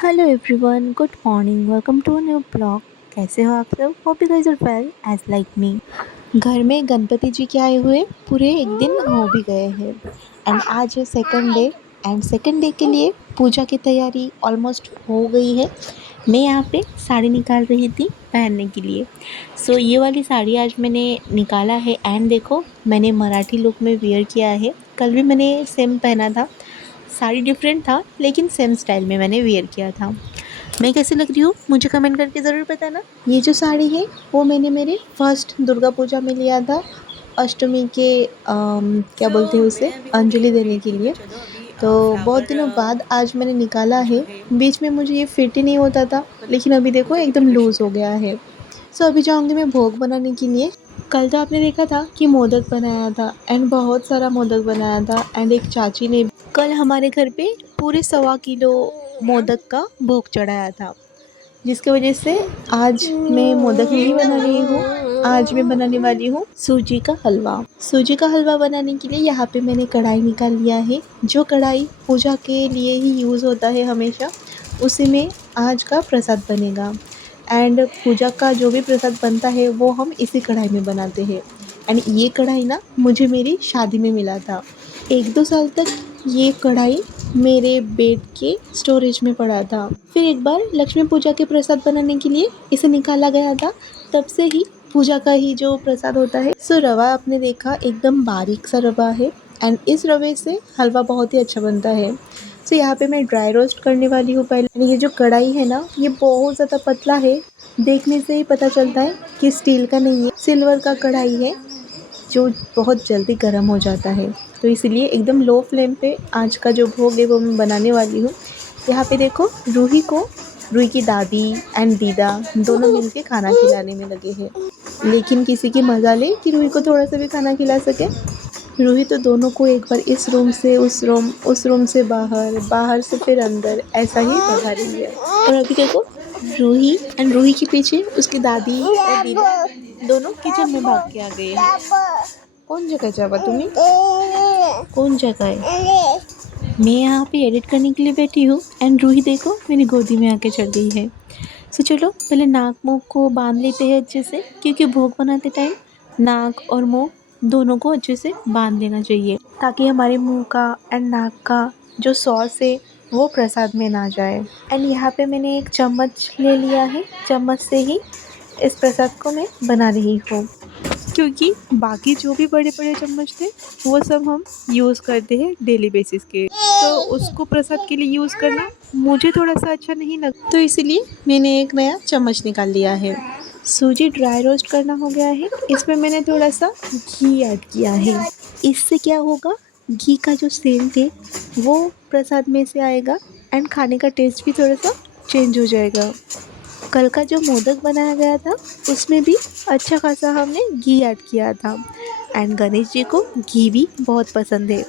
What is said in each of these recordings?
Hello everyone, good morning, welcome to a new blog. कैसे हो आप सब? Hope you guys are well as like me. घर में गणपति जी के आए हुए पूरे एक दिन हो भी गए हैं एंड आज है second day and second day के लिए पूजा की तैयारी ऑलमोस्ट हो गई है। मैं यहाँ पे साड़ी निकाल रही थी पहनने के लिए। सो ये वाली साड़ी आज मैंने निकाला है एंड देखो मैंने मराठी लुक में वेयर किया है। कल भी मैंने सेम पहना था, साड़ी डिफरेंट था लेकिन सेम स्टाइल में मैंने वेयर किया था। मैं कैसी लग रही हूँ मुझे कमेंट करके ज़रूर बताना। ये जो साड़ी है वो मैंने मेरे फर्स्ट दुर्गा पूजा में लिया था, अष्टमी के क्या बोलते हैं उसे, अंजलि देने के लिए। तो बहुत दिनों बाद आज मैंने निकाला है। बीच में मुझे ये फिट ही नहीं होता था लेकिन अभी देखो एकदम लूज़ हो गया है। सो अभी जाऊँगी मैं भोग बनाने के लिए। कल तो आपने देखा था कि मोदक बनाया था एंड बहुत सारा मोदक बनाया था एंड एक चाची ने कल हमारे घर पे पूरे 1.25 किलो मोदक का भोग चढ़ाया था, जिसकी वजह से आज मैं मोदक नहीं बना रही हूँ। आज मैं बनाने वाली हूँ सूजी का हलवा। सूजी का हलवा बनाने के लिए यहाँ पे मैंने कढ़ाई निकाल लिया है। जो कढ़ाई पूजा के लिए ही यूज़ होता है हमेशा, उसी में आज का प्रसाद बनेगा एंड पूजा का जो भी प्रसाद बनता है वो हम इसी कढ़ाई में बनाते हैं। एंड ये कढ़ाई ना मुझे मेरी शादी में मिला था। 1-2 साल तक ये कढ़ाई मेरे बेड के स्टोरेज में पड़ा था। फिर एक बार लक्ष्मी पूजा के प्रसाद बनाने के लिए इसे निकाला गया था। तब से ही पूजा का ही जो प्रसाद होता है। सो रवा आपने देखा एकदम बारीक सा रवा है एंड इस रवे से हलवा बहुत ही अच्छा बनता है। सो यहाँ पे मैं ड्राई रोस्ट करने वाली हूँ पहले। ये जो कढ़ाई है ना ये बहुत ज़्यादा पतला है, देखने से ही पता चलता है कि स्टील का नहीं है, सिल्वर का कढ़ाई है जो बहुत जल्दी गर्म हो जाता है। तो इसलिए एकदम लो फ्लेम पे आज का जो भोग है वो मैं बनाने वाली हूँ। यहाँ पे देखो रूही की दादी एंड दीदा दोनों मिलके खाना खिलाने में लगे हैं, लेकिन किसी की मजा ले कि रूही को थोड़ा सा भी खाना खिला सके। रूही तो दोनों को एक बार इस रूम से उस रूम से बाहर, बाहर से फिर अंदर ऐसा ही भगा रही है। और अभी देखो रूही एंड रूही के पीछे उसकी दादी और दीदा दोनों किचन में भाग के आ गए हैं। कौन जगह जावा तुम्हें? कौन जगह है? मैं यहाँ पे एडिट करने के लिए बैठी हूँ एंड रूही देखो मेरी गोदी में आके चढ़ गई है। सो चलो पहले नाक मुंह को बांध लेते हैं अच्छे से, क्योंकि भोग बनाते टाइम नाक और मुंह दोनों को अच्छे से बांध लेना चाहिए ताकि हमारे मुंह का एंड नाक का जो सॉस है वो प्रसाद में ना जाए। एंड यहाँ पे मैंने एक चम्मच ले लिया है, चम्मच से ही इस प्रसाद को मैं बना रही हूँ, क्योंकि बाकी जो भी बड़े बड़े चम्मच थे वो सब हम यूज़ करते हैं डेली बेसिस के, तो उसको प्रसाद के लिए यूज़ करना मुझे थोड़ा सा अच्छा नहीं लगा, तो इसीलिए मैंने एक नया चम्मच निकाल लिया है। सूजी ड्राई रोस्ट करना हो गया है, इसमें मैंने थोड़ा सा घी ऐड किया है। इससे क्या होगा, घी का जो सेंट है वो प्रसाद में से आएगा एंड खाने का टेस्ट भी थोड़ा सा चेंज हो जाएगा। कल का जो मोदक बनाया गया था उसमें भी अच्छा खासा हमने घी ऐड किया था एंड गणेश जी को घी भी बहुत पसंद है।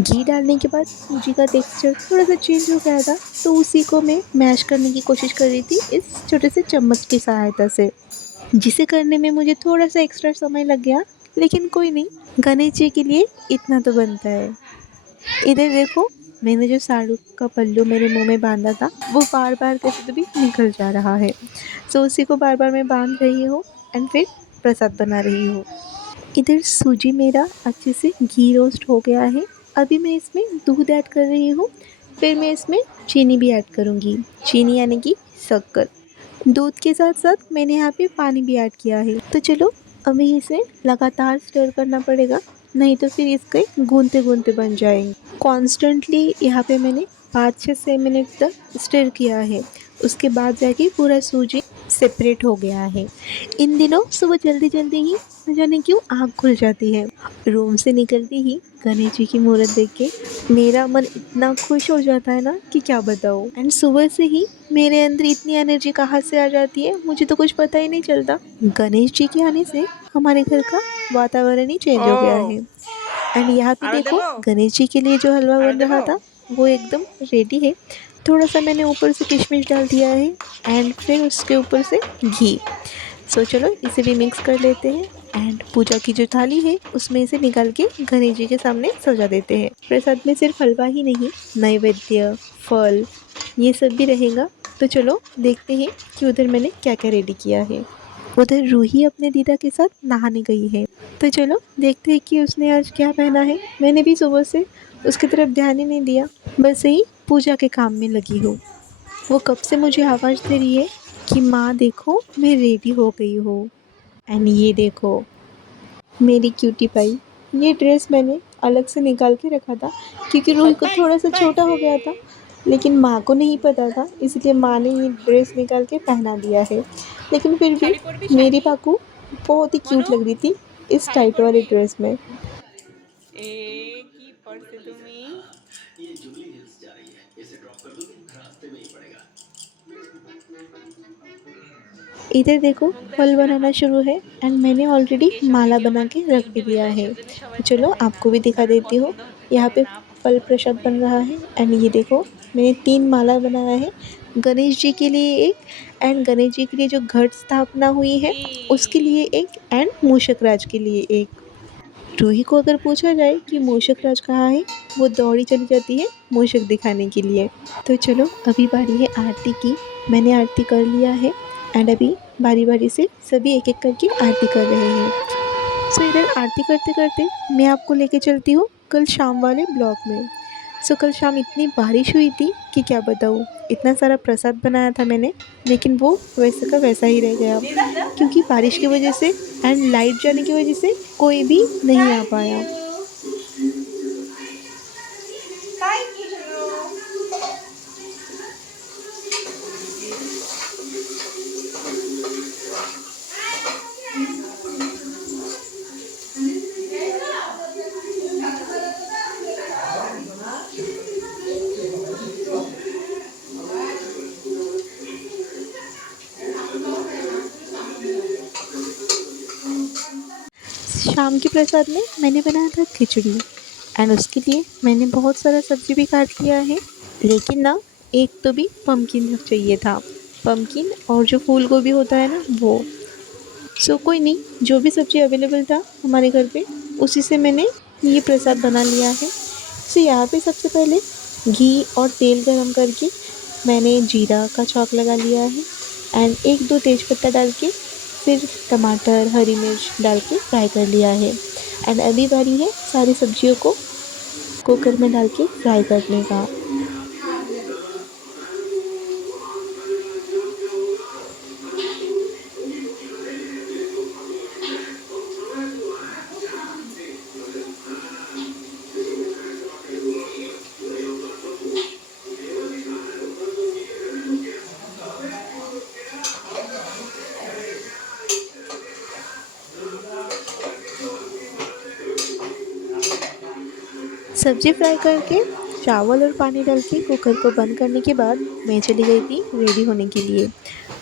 घी डालने के बाद सूजी का टेक्सचर थोड़ा सा चेंज हो गया था, तो उसी को मैं मैश करने की कोशिश कर रही थी इस छोटे से चम्मच की सहायता से, जिसे करने में मुझे थोड़ा सा एक्स्ट्रा समय लग गया, लेकिन कोई नहीं, गणेश जी के लिए इतना तो बनता है। इधर देखो मैंने जो साड़ी का पल्लू मेरे मुंह में बांधा था वो बार बार कैसे तो भी निकल जा रहा है। सो उसी को बार बार मैं बांध रही हूँ एंड फिर प्रसाद बना रही हूँ। इधर सूजी मेरा अच्छे से घी रोस्ट हो गया है। अभी मैं इसमें दूध ऐड कर रही हूँ, फिर मैं इसमें चीनी भी ऐड करूँगी, चीनी यानी कि शक्कर। दूध के साथ साथ मैंने यहाँ पे पानी भी ऐड किया है। तो चलो अभी इसे लगातार स्टर करना पड़ेगा, नहीं तो फिर इसके गूंथे गूंथे बन जाएंगे। कॉन्स्टेंटली यहाँ पे मैंने 5 से 6 मिनट तक स्टर किया है, उसके बाद जाके पूरा सूजी सेपरेट हो गया है। इन दिनों सुबह जल्दी जल्दी ही न जाने क्यों आँख खुल जाती है। रूम से निकलते ही गणेश जी की मूरत देख के मेरा मन इतना खुश हो जाता है ना कि क्या बताऊँ। एंड सुबह से ही मेरे अंदर इतनी एनर्जी कहाँ से आ जाती है मुझे तो कुछ पता ही नहीं चलता। गणेश जी के आने से हमारे घर का वातावरण ही चेंज हो गया ও है। एंड यहाँ पे আরো देखो দেবো गणेश जी के लिए जो हलवा আরো बन দেবো रहा था वो एकदम रेडी है। थोड़ा सा मैंने ऊपर से किशमिश डाल दिया है एंड फिर उसके ऊपर से घी। सो चलो इसे भी मिक्स कर लेते हैं एंड पूजा की जो थाली है उसमें इसे निकाल के गणेश जी के सामने सजा देते हैं। प्रसाद में सिर्फ हलवा ही नहीं, नैवेद्य, फल, ये सब भी रहेगा। तो चलो देखते हैं कि उधर मैंने क्या क्या रेडी किया है। उधर रूही अपने दीदा के साथ नहाने गई है। तो चलो देखते हैं कि उसने आज क्या पहना है। मैंने भी सुबह से उसकी तरफ ध्यान ही नहीं दिया, बस यही पूजा के काम में लगी हूँ। वो कब से मुझे आवाज़ दे रही है कि माँ देखो मैं रेडी हो गई हूँ। एंड ये देखो मेरी क्यूटी पाई, ये ड्रेस मैंने अलग से निकाल के रखा था क्योंकि रूही को সারপ্রাইজ थोड़ा सा छोटा हो পাইছে गया था, लेकिन माँ को नहीं पता था इसलिए माँ ने ये ड्रेस निकाल के पहना दिया है। लेकिन फिर भी শাড়ি পরবি मेरी শাড়ি पाकू बहुत ही মনু क्यूट लग रही थी इस শাড়ি टाइट वाले পরবি ड्रेस में। এ কি পরছে তুমি ये जुबली हिल्स जा रही है, इसे ड्रॉप कर दूंगी, रास्ते में ही पड़ेगा। इधर देखो মুখ फल দেখছে না बनाना আমার शुरू है एंड मैंने ऑलरेडी এইসব माला ভিডিও बना আমার के रख भी ইউটিউবে दिया দেয় है। সেজন্য সবাই तो चलो দেখায় না आपको भी दिखा কারোর देती हूँ। পছন্দ হতে यहाँ পারে पे না फल পছন্द হতে प्रसाद পারে बन रहा है एंड ये देखो मैंने 3 माला बनाया है। गणेश जी के लिए एक एंड गणेश जी के लिए जो घट स्थापना हुई है কি उसके लिए एक एंड मूषक राज के लिए एक। रूही को अगर पूछा जाए कि मूषक राज कहाँ है, वो दौड़ी चली जाती है मूषक दिखाने के लिए। तो चलो अभी बारी है आरती की। मैंने आरती कर लिया है एंड अभी बारी बारी से सभी एक एक करके आरती कर रहे हैं। सो इधर आरती करते करते मैं आपको लेके चलती हूँ कल शाम वाले ब्लॉग में। सो कल शाम इतनी बारिश हुई थी कि क्या बताऊँ। इतना सारा प्रसाद बनाया था मैंने, लेकिन वो वैसे का वैसा ही रह गया क्योंकि बारिश की वजह से एंड लाइट जाने की वजह से कोई भी नहीं आ থ্যাংক पाया। ইউ থ্যাংক ইউ সোনু शाम के प्रसाद में मैंने बनाया था खिचड़ी एंड उसके लिए मैंने बहुत सारा सब्ज़ी भी काट लिया है, लेकिन ना एक तो भी पम्पकिन चाहिए था। पम्पकिन और जो फूल गोभी होता है ना वो। सो कोई नहीं, जो भी सब्ज़ी अवेलेबल था हमारे घर पे उसी से मैंने ये प्रसाद बना लिया है। सो यहाँ पे सबसे पहले घी और तेल गरम करके मैंने जीरा का छौंक लगा लिया है एंड 1-2 तेज़पत्ता डाल के फिर टमाटर, हरी मिर्च डाल के फ्राई कर लिया है। एंड अभी बारी है सारी सब्जियों को कुकर में डाल के फ्राई करने का। सब्ज़ी फ्राई करके चावल और पानी डाल के कुकर को बंद करने के बाद मैं चली गई थी रेडी होने के लिए।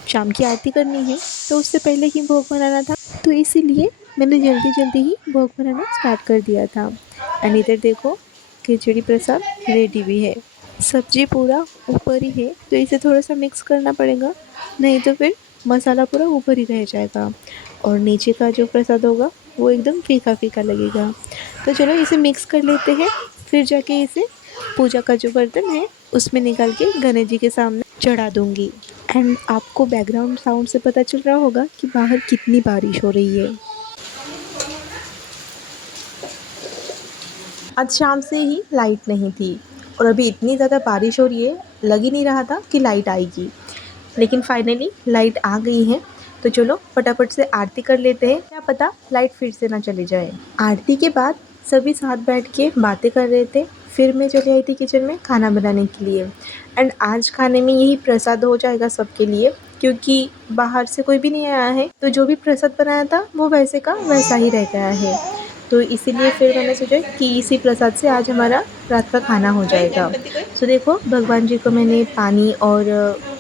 शाम की आरती करनी है तो उससे पहले ही भोग बनाना था, तो इसीलिए मैंने जल्दी जल्दी ही भोग बनाना स्टार्ट कर दिया था। एंड इधर देखो खिचड़ी प्रसाद रेडी भी है। सब्जी पूरा ऊपर ही है तो इसे थोड़ा सा मिक्स करना पड़ेगा, नहीं तो फिर मसाला पूरा ऊपर ही रह जाएगा और नीचे का जो प्रसाद होगा वो एकदम फीका फीका लगेगा। तो चलो इसे मिक्स कर लेते हैं, फिर जाके इसे पूजा का जो बर्तन है उसमें निकाल के गणेश जी के सामने चढ़ा दूँगी। एंड आपको बैकग्राउंड साउंड से पता चल रहा होगा कि बाहर कितनी बारिश हो रही है। आज शाम से ही लाइट नहीं थी और अभी इतनी ज़्यादा बारिश हो रही है, लग ही नहीं रहा था कि लाइट आएगी, लेकिन फाइनली लाइट आ गई है। तो चलो फटाफट से आरती कर लेते हैं, क्या पता लाइट फिर से ना चली जाए। आरती के बाद सभी साथ बैठ के बातें कर रहे थे, फिर मैं चली आई थी किचन में खाना बनाने के लिए। एंड आज खाने में यही प्रसाद हो जाएगा सबके लिए, क्योंकि बाहर से कोई भी नहीं आया है, तो जो भी प्रसाद बनाया था वो वैसे का वैसा ही रह गया है। तो इसीलिए फिर मैंने सोचा कि इसी प्रसाद से आज हमारा रात का खाना हो जाएगा। सो देखो भगवान जी को मैंने पानी और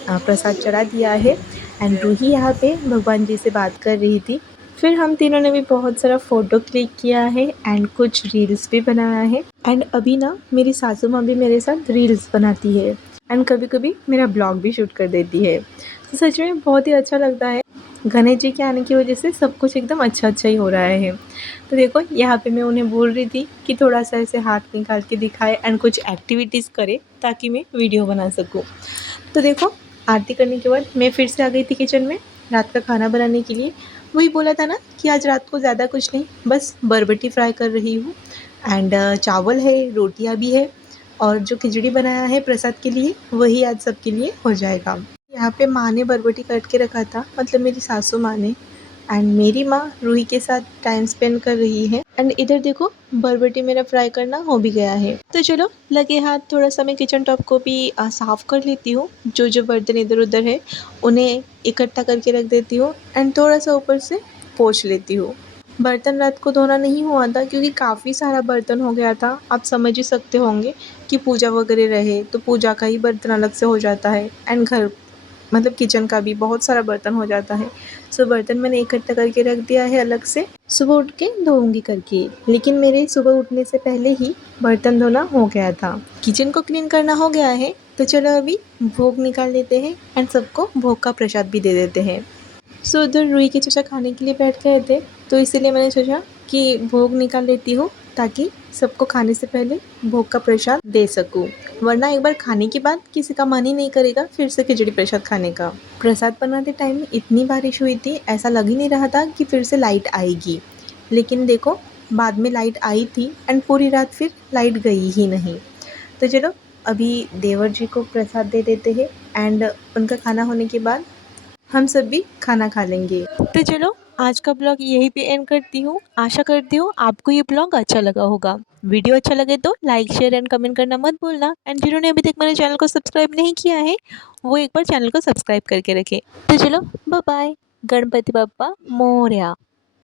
प्रसाद चढ़ा दिया है एंड रूही यहाँ पे भगवान जी से बात कर रही थी। फिर हम तीनों ने भी बहुत सारा फ़ोटो क्लिक किया है एंड कुछ रील्स भी बनाया है एंड अभी ना मेरी सासू माँ भी मेरे साथ रील्स बनाती है एंड कभी कभी मेरा ब्लॉग भी शूट कर देती है। तो सच में बहुत ही अच्छा लगता है। गणेश जी के आने की वजह से सब कुछ एकदम अच्छा अच्छा ही हो रहा है। तो देखो यहाँ पे मैं उन्हें बोल रही थी कि थोड़ा सा ऐसे हाथ निकाल के दिखाए एंड कुछ एक्टिविटीज़ करे ताकि मैं वीडियो बना सकूँ। तो देखो आरती करने के बाद मैं फिर से आ गई थी किचन में रात का खाना बनाने के लिए। वही बोला था ना कि आज रात को ज़्यादा कुछ नहीं, बस बरबटी फ्राई कर रही हूँ एंड चावल है, रोटियाँ भी है और जो खिचड़ी बनाया है प्रसाद के लिए वही आज सबके लिए हो जाएगा। यहाँ पे माँ ने बरबटी काट के रखा था, मतलब मेरी सासू माँ ने, एंड मेरी माँ रूही के साथ टाइम स्पेंड कर रही है एंड इधर देखो बरबटी मेरा फ्राई करना हो भी गया है। तो चलो लगे हाथ थोड़ा सा मैं किचन टॉप को भी साफ़ कर लेती हूँ। जो जो बर्तन इधर उधर है उन्हें इकट्ठा करके रख देती हूँ एंड थोड़ा सा ऊपर से पोंछ लेती हूँ। बर्तन रात को धोना नहीं हुआ था क्योंकि काफ़ी सारा बर्तन हो गया था। आप समझ ही सकते होंगे कि पूजा वगैरह रहे तो पूजा का ही बर्तन अलग से हो जाता है एंड घर मतलब किचन का भी बहुत सारा बर्तन हो जाता है। सो बर्तन मैंने इकट्ठा करके रख दिया है अलग से, सुबह उठ के धोऊंगी करके। लेकिन मेरे सुबह उठने से पहले ही बर्तन धोना हो गया था। किचन को क्लीन करना हो गया है तो चलो अभी भोग निकाल लेते हैं एंड सबको भोग का प्रसाद भी दे देते हैं। सो उधर रूही के चाचा खाने के लिए बैठ गए थे तो इसीलिए मैंने सोचा कि भोग निकाल लेती हूँ ताकि सबको खाने से पहले भोग का प्रसाद दे सकूँ, वरना एक बार खाने के बाद किसी का मन ही नहीं करेगा फिर से खिचड़ी प्रसाद खाने का। प्रसाद बनाते टाइम इतनी बारिश हुई थी, ऐसा लग ही नहीं रहा था कि फिर से लाइट आएगी, लेकिन देखो बाद में लाइट आई थी एंड पूरी रात फिर लाइट गई ही नहीं। तो चलो अभी देवर जी को प्रसाद दे देते हैं एंड उनका खाना होने के बाद हम सब भी खाना खा लेंगे। तो चलो आज का ब्लॉग यहीं पे एंड करती हूँ। आशा करती हूँ आपको ये ब्लॉग अच्छा लगा होगा। वीडियो अच्छा लगे तो लाइक शेयर एंड कमेंट करना मत भूलना एंड जिन्होंने अभी तक मेरे चैनल को सब्सक्राइब नहीं किया है वो एक बार चैनल को सब्सक्राइब करके रखें। तो चलो बाय बाय। गणपति बप्पा मोरया।